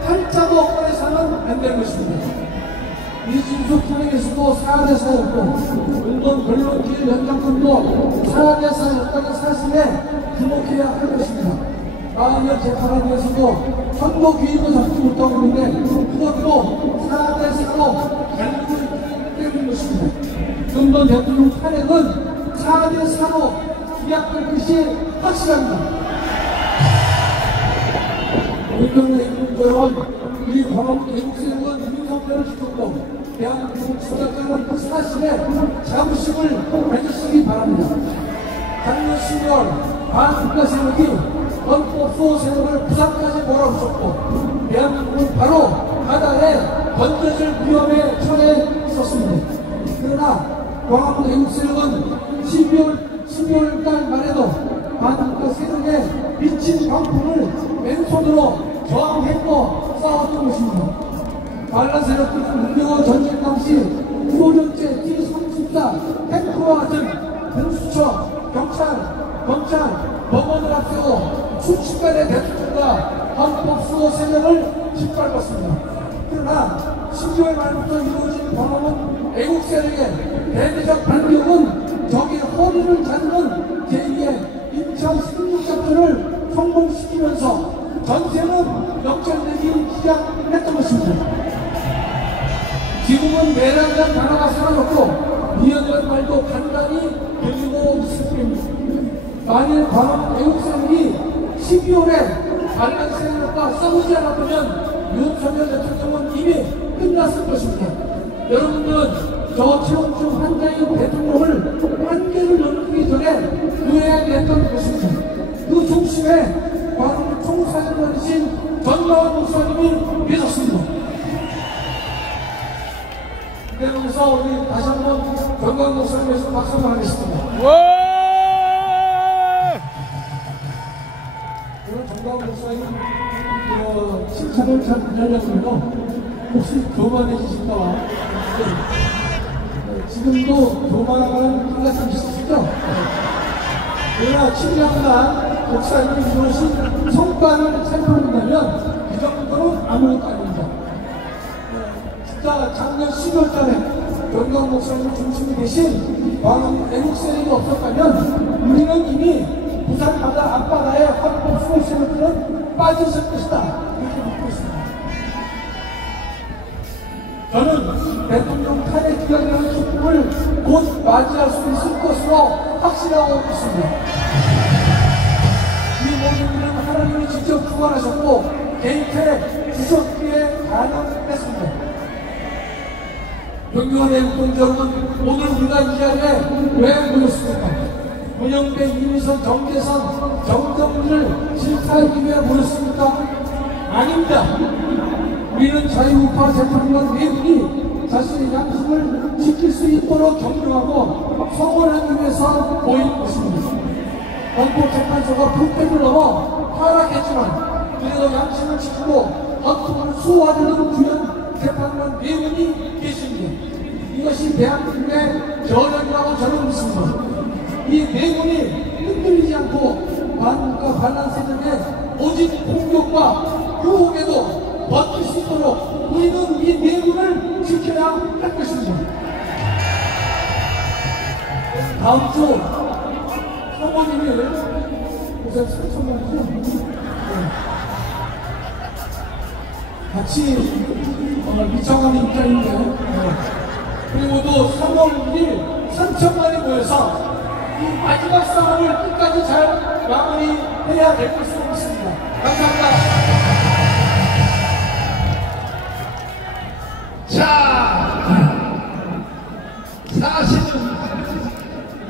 한자도 꺼내서는 안 되는 것입니다. 이진수 탄핵에서도 4대4였고 일본 변론기일 연장권도 4대4였다는 사실에 주목해야 할 것입니다. 마흔여 재판원에서도 선거 기일도 잡지 못하고 있는데 그것도 4대4로 갈리고 있기 때문인 것입니다. 윤석열 대통령 탄핵은 4대4로 기약될 것이 확실합니다. 윤석열 대통령은 우리 광화문 대국세력은 윤석열을 지켰고 대한민국 수작자는 그 사실에 자부심을 가지시기 바랍니다. 작년 10월 반국가 세력이 헌법소 세력을 부산까지 몰아붙였고 대한민국은 바로 바다에 던져질 위험에 처해 있었습니다. 그러나 광화문 대국세력은 12월달 말에도 반국가 세력의 미친 광풍을 맨손으로 저항했고 싸웠던 것입니다. 반란 세력들은 문명호 전쟁 당시 9호전제 T-34 탱크와 같은 공수처, 경찰, 검찰, 법원을 앞세워 순식간에 대통령과 헌법수호 세력을 짓밟았습니다. 그러나 12월 말부터 이루어진 광화문 애국 세력의 대대적 반격은 적의 허리를 자르는 제2의 인천 승리작전을 성공시키면서 전세는 역전되기 시작했던 것입니다. 지금은 내란이라는 단어가 사라졌고 2년전 말도 간단히 들리고 있을 뿐입니다. 만일 광화문 애국세력이 12월에 반란 세력과 싸우지 않았다면 윤석열 대통령은 이미 끝났을 것입니다. 여러분들은 저 최원중 한자인 대통령을 한계를 넘기기 전에 누해야 됐던 것입니다. 그 중심에 광화문 총사령관이신 전광훈 목사님이 계셨습니다. 그래서 우리 다시 한번 전광훈 목사님에서 박수를 하겠습니다. 오늘 전광훈 목사님 칭찬을 잘 하려고요. 혹시 교만해지실까봐 지금도 교만하는 한가슴 있으시죠? 그러나 7년간 목사님이 이루신 성과를 살펴본다면 이 정도는 아무것도 아닙니다. 진짜 작년 12월달에 전광훈 목사님 중심이 되신 광화문 애국세력이 없었다면 우리는 이미 부산 바다 앞바다에 헌법 수호 세력들은 빠졌을 것이다. 이렇게 믿고 있습니다. 저는 대통령 탄핵 기간이라는 기쁨을 곧 맞이할 수 있을 것으로 확신하고 있습니다. 이 모든 일은 하나님이 직접 주관하셨고 개입해 주셨기에 가능했습니다. 존경하는 애국동 여러분, 오늘 우리가 이 자리에 왜 모였습니까? 문영배, 이미선, 정재선, 정정리를 질타하기 위해 모였습니까? 아닙니다. 우리는 자유우파 재판관 네 분이 자신의 양심을 지킬 수 있도록 격려하고 성원하기 위해서 모인 것입니다. 헌법재판소가 불법을 넘어 타락했지만 그래도 양심을 지키고 헌법을 수호하려는 주연 재판관 네 분이 계십니다. 이것이 대한민국의 저력이라고 저는 믿습니다. 이 네 분이 흔들리지 않고 반국가 반란 세력의 오직 공격과 유혹에도 버틸 수 있도록 우리는 이 네 분을 지켜야 할 것입니다. 다음 주 사모님을 우선 3천만이죠. 같이 미쳐가는 입장인데 그리고 또 3월 1일 3천만이 모여서 이 마지막 싸움을 끝까지 잘 마무리해야 될 것으로 믿습니다. 감사합니다. 자, 사실은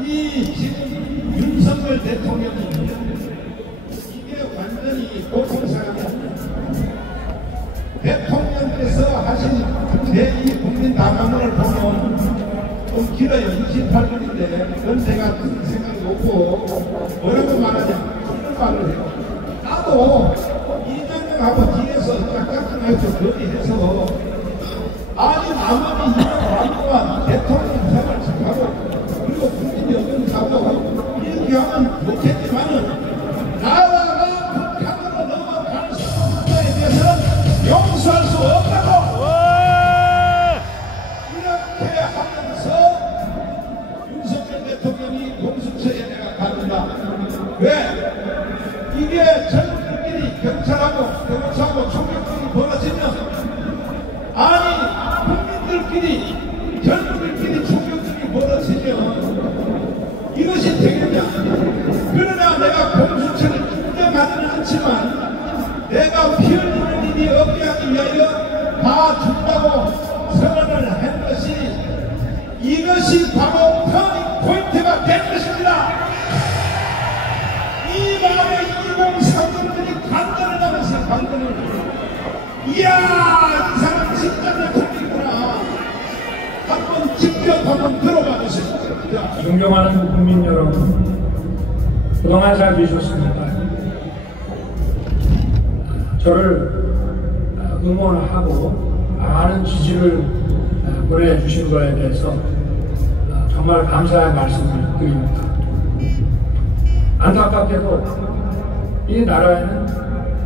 이 지금 윤석열 대통령이 이게 완전히 고통사입니다. 대통령께서 하신 제2 국민담화문을 보면 좀 길어요. 28분인데 그건 제가 생각이 없고 뭐라고 말하냐 이런 말을 해요. 하고 이재명하고 뒤에서 짝짝꿍해서 거리해서 아니 나머지 2년 동안 대통령 생활 하고 그리고 국민 여권 하고 이렇게 하면 좋겠지만은 나라가 북한으로 넘어가는 수준에 대해서는 용서할 수 없다고 이렇게 하면서 윤석열 대통령이 공수처에 내가 가는다. 왜? 이게 젊은이들끼리 경찰하고 경찰하고 총격전이 벌어지면 아니 국민들끼리 젊은이들끼리 총격전이 벌어지면 이것이 되겠냐. 그러나 내가 공수처를 인정하지는 않지만 내가 피 흘리는 일이 없게 하기 위하여 다 준다고 선언을 한 것이 이것이 바로 터닝 포인트가 된 것입니다. 이 마음에 2030들이 간단을 하면서 간단을 이야 이 사람 진짜 대통령이구나 한번 직접 한번 들어봐 주세요. 존경하는 국민 여러분, 그동안 잘 계셨습니까? 저를 응원하고 많은 지지를 보내주신 거에 대해서 정말 감사의 말씀을 드립니다. 안타깝게도 이 나라에는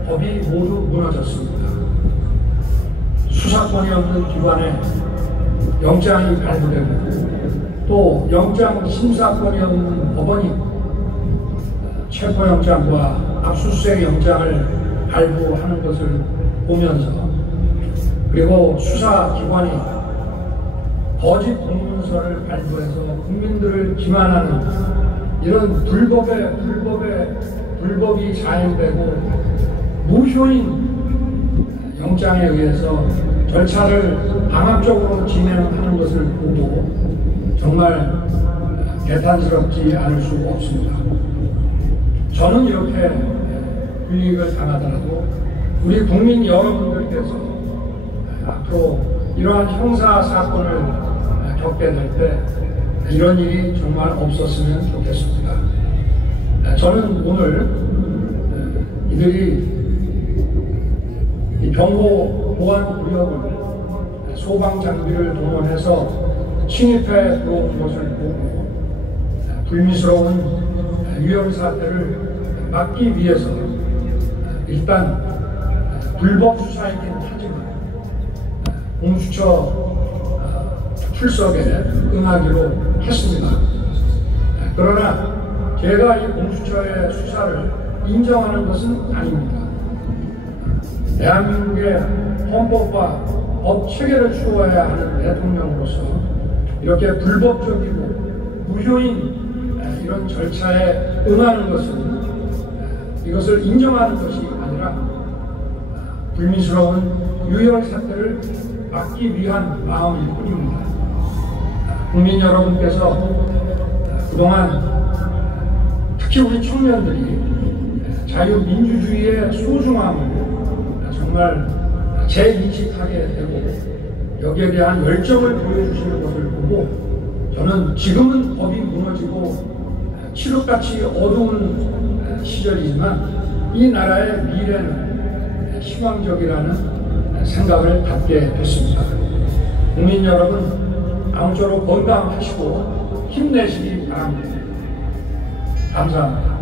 법이 모두 무너졌습니다. 수사권이 없는 기관에 영장이 발부되고 또 영장 심사권이 없는 법원이 체포영장과 압수수색 영장을 발부하는 것을 보면서 그리고 수사기관이 거짓 공문서를 발부해서 국민들을 기만하는 이런 불법이 자행되고 무효인 영장에 의해서 절차를 강압적으로 진행하는 것을 보고 정말 개탄스럽지 않을 수 없습니다. 저는 이렇게 불이익을 당하더라도 우리 국민 여러분들께서 앞으로 이러한 형사 사건을 겪게 될 때 이런 일이 정말 없었으면 좋겠습니다. 저는 오늘 이들이 이 병호 보안 구역을 소방 장비를 동원해서 침입해 들어온 것을 보고 불미스러운 위험 사태를 막기 위해서 일단 불법 수사이긴 하지만 공수처 출석에 응하기로 했습니다. 그러나 제가 이 공수처의 수사를 인정하는 것은 아닙니다. 대한민국의 헌법과 법 체계를 추구해야 하는 대통령으로서 이렇게 불법적이고 무효인 이런 절차에 응하는 것은 이것을 인정하는 것이 아니라 불미스러운 유혈 사태를 막기 위한 마음일 뿐입니다. 국민 여러분께서 그동안 특히 우리 청년들이 자유민주주의의 소중함을 정말 재인식하게 되고 여기에 대한 열정을 보여주시는 것을 보고 저는 지금은 법이 무너지고 칠흑같이 어두운 시절이지만 이 나라의 미래는 희망적이라는 생각을 갖게 됐습니다. 국민 여러분 아무쪼록 건강하시고 힘내시기 바랍니다. 감사합니다.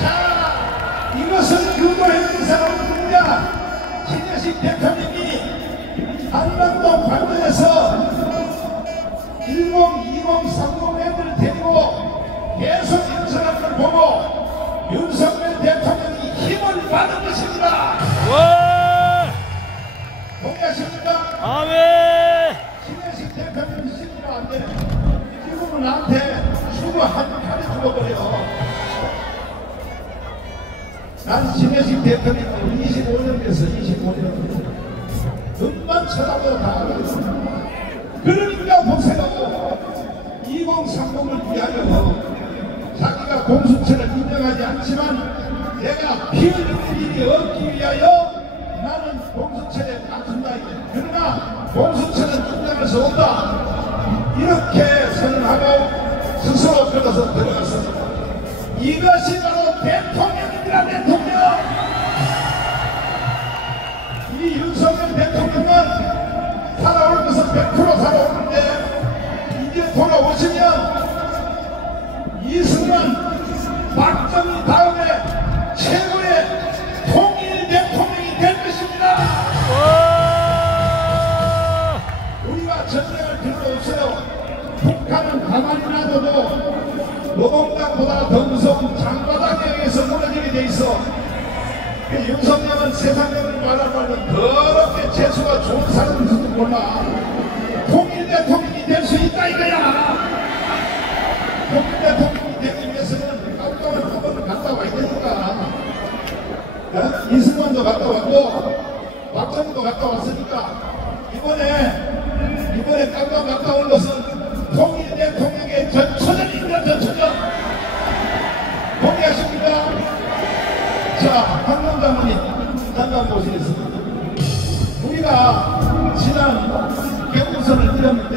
자, 이것은 유도했던 사람은 누구냐? 신혜식 대통령이 한반도 방문해서 102030 애들 데리고 계속 연설한 걸 보고 윤석열 대통령이 힘을 받은 것입니다. 동의하십니까? 아멘. 신혜식 대통령이 시키면 안 돼. 지금은 나한테 수고 한칼이 죽어버려. 난 신혜식 대통령 25년 됐어. 25년. 눈만 쳐다보고 다 알아요. 그러니까 보세요. 2030을 위하여 자기가 공수처를 인정하지 않지만 내가 피 흘리는 일이 없기 위하여 나는 공수처에 갖춘다. 그러나 공수처는 인정할 수 없다. 이렇게 선언하고 스스로 들어서 들어갔습니다. 이것이 바로 대통령입니다. 대통령. 이 윤석열 대통령은 살아올 것은 100% 살아오는데 이제 돌아오시면 이승만, 박정희 다음에 최고의 통일 대통령이 될 것입니다. 우리가 전쟁할 필요 없어요. 북한은 가만히 놔둬도 노동당보다 더 무서운 장바닥에 의해서 무너지게 돼 있어. 그 윤석열은 세상을 말하면 더럽게 재수가 좋은 사람인지도 몰라. 통일 대통령이 될 수 있다 이거야. 통일 대통령이 되기 위해서는 깜깜한 한 번은 갔다 와야 되니까. 이승만도 갔다 왔고 박정희도 갔다 왔으니까 이번에 깜깜 갔다 온 것은 통일 대통령의 전초전입니다. 전초전. 동의하십니까? 자, 황금 장모님 잠깐 보시겠습니다. 우리가 지난 개국선을 드렸는데